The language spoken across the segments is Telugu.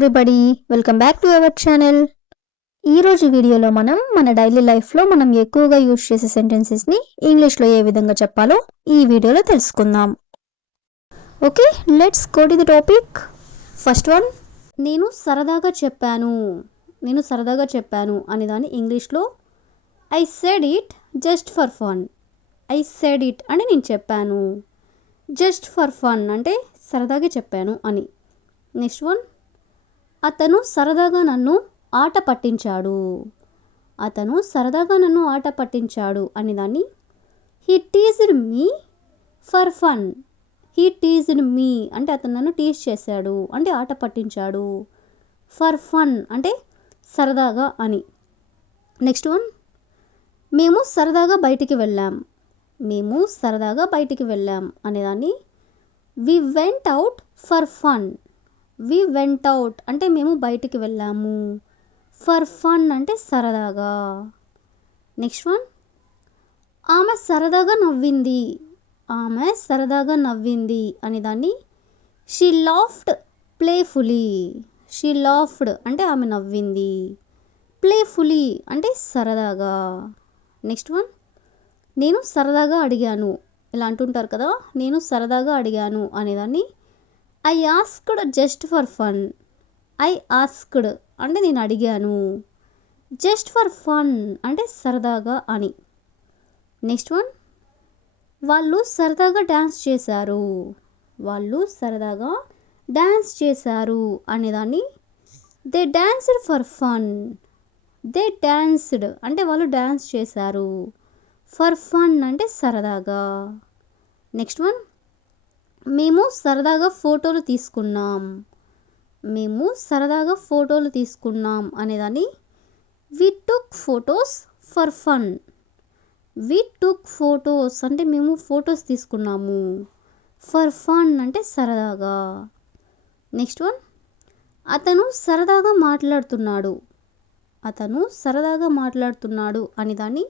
Everybody, welcome back to our channel. ఈరోజు వీడియోలో మనం మన డైలీ లైఫ్లో మనం ఎక్కువగా యూజ్ చేసే సెంటెన్సెస్ని ఇంగ్లీష్లో ఏ విధంగా చెప్పాలో ఈ వీడియోలో తెలుసుకుందాం. Okay, let's go to the topic. First one, నేను సరదాగా చెప్పాను అనే దాన్ని ఇంగ్లీష్లో I said it just for fun. I said it అంటే నేను చెప్పాను, జస్ట్ ఫర్ ఫన్ అంటే సరదాగా చెప్పాను అని. నెక్స్ట్ వన్, అతను సరదాగా నన్ను ఆట పట్టించాడు అనే దాన్ని he teased me for fun. He teased me అంటే అతను నన్ను టీజ్ చేశాడు అంటే ఆట పట్టించాడు. ఫర్ ఫన్ అంటే సరదాగా అని. నెక్స్ట్ వన్, మేము సరదాగా బయటికి వెళ్ళాం అనేదాన్ని we went out for fun. We went out అంటే మేము బయటికి వెళ్ళాము. ఫర్ ఫన్ అంటే సరదాగా. నెక్స్ట్ వన్, ఆమె సరదాగా నవ్వింది అనేదాన్ని she laughed playfully. She laughed అంటే ఆమె నవ్వింది. ప్లేఫుల్లీ అంటే సరదాగా. నెక్స్ట్ వన్, నేను సరదాగా అడిగాను. ఇలా అంటుంటారు కదా, నేను సరదాగా అడిగాను అనేదాన్ని I asked just for fun. I asked అంటే నేను అడిగాను. జస్ట్ ఫర్ ఫన్ అంటే సరదాగా అని. నెక్స్ట్ వన్, వాళ్ళు సరదాగా డ్యాన్స్ చేశారు అనేదాన్ని they danced for fun. They danced అంటే వాళ్ళు డ్యాన్స్ చేశారు. ఫర్ ఫన్ అంటే సరదాగా. నెక్స్ట్ వన్, మేము సరదాగా ఫోటోలు తీసుకున్నాం అనేదాన్ని we took photos for fun. We took photos అంటే మేము ఫొటోస్ తీసుకున్నాము. ఫర్ ఫన్ అంటే సరదాగా. నెక్స్ట్ వన్, అతను సరదాగా మాట్లాడుతున్నాడు అనేదాన్ని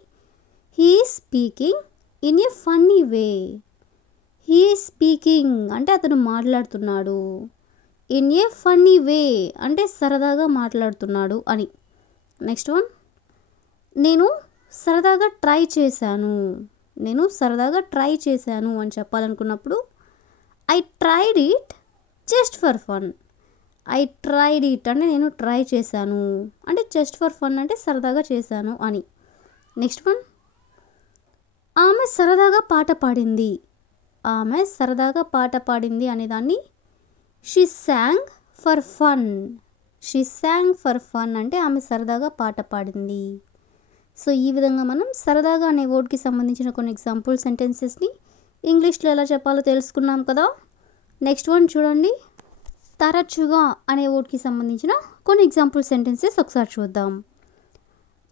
he speaking in a funny way. He speaking అంటే అతను మాట్లాడుతున్నాడు. ఇన్ ఏ ఫన్నీ వే అంటే సరదాగా మాట్లాడుతున్నాడు అని. నెక్స్ట్ వన్, నేను సరదాగా ట్రై చేశాను అని చెప్పాలనుకున్నప్పుడు I tried it just for fun. I tried it అంటే నేను ట్రై చేశాను అంటే జస్ట్ ఫర్ ఫన్ అంటే సరదాగా చేశాను అని. నెక్స్ట్ వన్, ఆమె సరదాగా పాట పాడింది అనేదాన్ని షీ సాంగ్ ఫర్ ఫన్ అంటే ఆమె సరదాగా పాట పాడింది. సో ఈ విధంగా మనం సరదాగా అనే వర్డ్కి సంబంధించిన కొన్ని ఎగ్జాంపుల్ సెంటెన్సెస్ని ఇంగ్లీష్లో ఎలా చెప్పాలో తెలుసుకున్నాం కదా. నెక్స్ట్ వన్ చూడండి, తరచుగా అనే వర్డ్కి సంబంధించిన కొన్ని ఎగ్జాంపుల్ సెంటెన్సెస్ ఒకసారి చూద్దాం.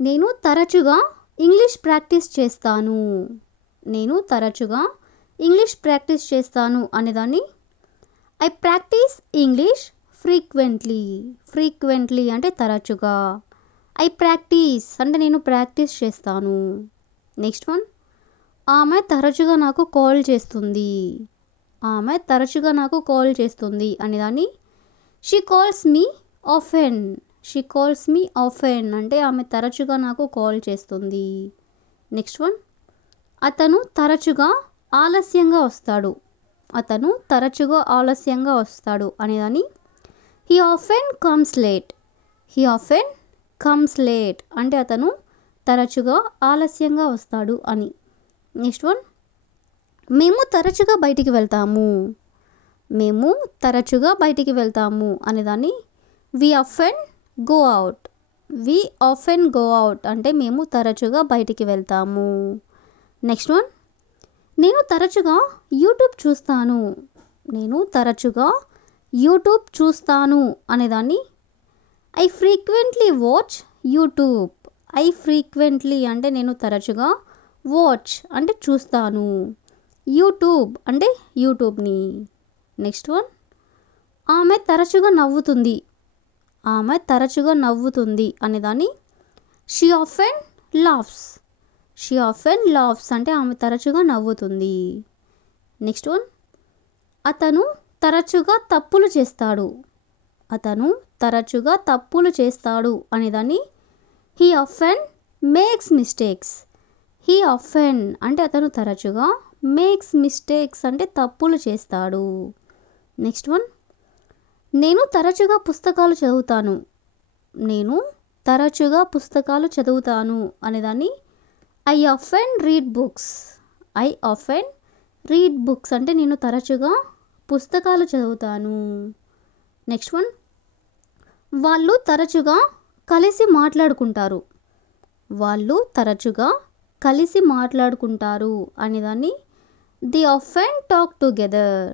నేను తరచుగా ఇంగ్లీష్ ప్రాక్టీస్ చేస్తాను అనేదాన్ని ఐ ప్రాక్టీస్ ఇంగ్లీష్ ఫ్రీక్వెంట్లీ అంటే తరచుగా. ఐ ప్రాక్టీస్ అంటే నేను ప్రాక్టీస్ చేస్తాను. నెక్స్ట్ వన్, ఆమె తరచుగా నాకు కాల్ చేస్తుంది అనేదాన్ని షీ కాల్స్ మీ ఆఫెన్ అంటే ఆమె తరచుగా నాకు కాల్ చేస్తుంది. నెక్స్ట్ వన్, అతను తరచుగా ఆలస్యంగా వస్తాడు అనేదాన్ని హీ ఆఫెన్ కమ్స్ లేట్ అంటే అతను తరచుగా ఆలస్యంగా వస్తాడు అని. నెక్స్ట్ వన్, మేము తరచుగా బయటికి వెళ్తాము అనేదాన్ని వి ఆఫెన్ గో అవుట్ అంటే మేము తరచుగా బయటికి వెళ్తాము. నెక్స్ట్ వన్, నేను తరచుగా యూట్యూబ్ చూస్తాను అనేదాన్ని I frequently watch YouTube. I frequently అంటే నేను తరచుగా, వాచ్ అంటే చూస్తాను, యూట్యూబ్ అంటే యూట్యూబ్ని. నెక్స్ట్ వన్, ఆమె తరచుగా నవ్వుతుంది అనేదాన్ని షీ ఆఫెన్ లాఫ్స్ అంటే ఆమె తరచుగా నవ్వుతుంది. నెక్స్ట్ వన్, అతను తరచుగా తప్పులు చేస్తాడు. అతను తరచుగా తప్పులు చేస్తాడు అనేదాన్ని he often makes mistakes. He often అంటే అతను తరచుగా, మేక్స్ మిస్టేక్స్ అంటే తప్పులు చేస్తాడు. నెక్స్ట్ వన్, నేను తరచుగా పుస్తకాలు చదువుతాను. నేను తరచుగా పుస్తకాలు చదువుతాను అనేదాన్ని I often read books. I often read books అంటే నేను తరచుగా పుస్తకాలు చదువుతాను. నెక్స్ట్ వన్, వాళ్ళు తరచుగా కలిసి మాట్లాడుకుంటారు. వాళ్ళు తరచుగా కలిసి మాట్లాడుకుంటారు అనేదాన్ని they often talk together.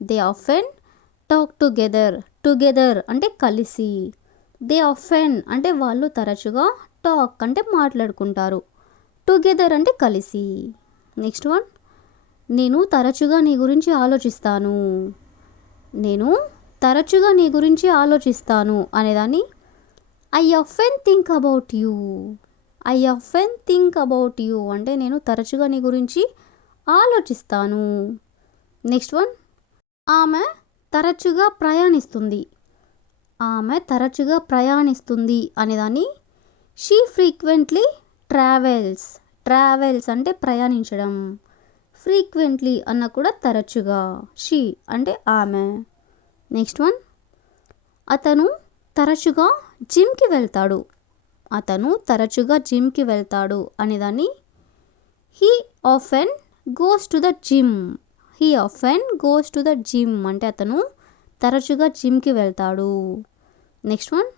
They often talk together. Together అంటే కలిసి. దే ఆఫెన్ అంటే వాళ్ళు తరచుగా, టాక్ అంటే మాట్లాడుకుంటారు, టుగెదర్ అంటే కలిసి. నెక్స్ట్ వన్, నేను తరచుగా నీ గురించి ఆలోచిస్తాను. నేను తరచుగా నీ గురించి ఆలోచిస్తాను అనేదాన్ని I often think about you. I often think about you అంటే నేను తరచుగా నీ గురించి ఆలోచిస్తాను. నెక్స్ట్ వన్, ఆమె తరచుగా ప్రయాణిస్తుంది. ఆమె తరచుగా ప్రయాణిస్తుంది అనేదాన్ని షీ ఫ్రీక్వెంట్లీ ట్రావెల్స్. ట్రావెల్స్ అంటే ప్రయాణించడం, ఫ్రీక్వెంట్లీ అన్న కూడా తరచుగా, షీ అంటే ఆమె. నెక్స్ట్ వన్, అతను తరచుగా జిమ్కి వెళ్తాడు. అతను తరచుగా జిమ్కి వెళ్తాడు అనేదాన్ని he often goes to the gym. He often goes to the gym అంటే అతను తరచుగా జిమ్కి వెళ్తాడు. నెక్స్ట్ వన్,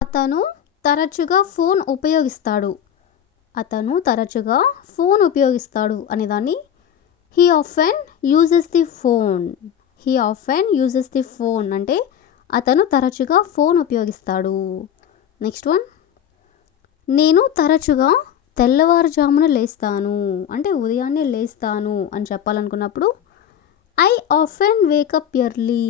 అతను తరచుగా ఫోన్ ఉపయోగిస్తాడు. అతను తరచుగా ఫోన్ ఉపయోగిస్తాడు అనేదాన్ని he often uses the phone. He often uses the phone అంటే అతను తరచుగా ఫోన్ ఉపయోగిస్తాడు. నెక్స్ట్ వన్, నేను తరచుగా తెల్లవారుజామున లేస్తాను అంటే ఉదయాన్నే లేస్తాను అని చెప్పాలనుకున్నప్పుడు I often wake up early.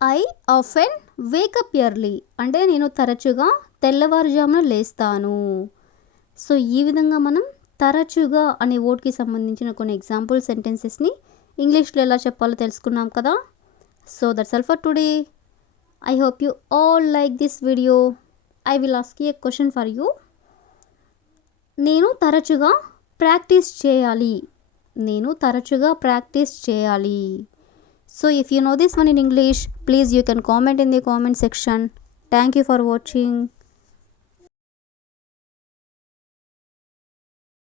I often wake up early అంటే నేను తరచుగా తెల్లవారుజామున లేస్తాను. సో ఈ విధంగా మనం తరచుగా అనే వర్డ్కి సంబంధించిన కొన్ని ఎగ్జాంపుల్ సెంటెన్సెస్ని ఇంగ్లీష్లో ఎలా చెప్పాలో తెలుసుకున్నాం కదా. So that's all for today. I hope you all like this video. I will ask you A question for you. నేను తరచుగా ప్రాక్టీస్ చేయాలి. నేను తరచుగా ప్రాక్టీస్ చేయాలి. So if you know this one in English, please you can comment in the comment section. Thank you for watching.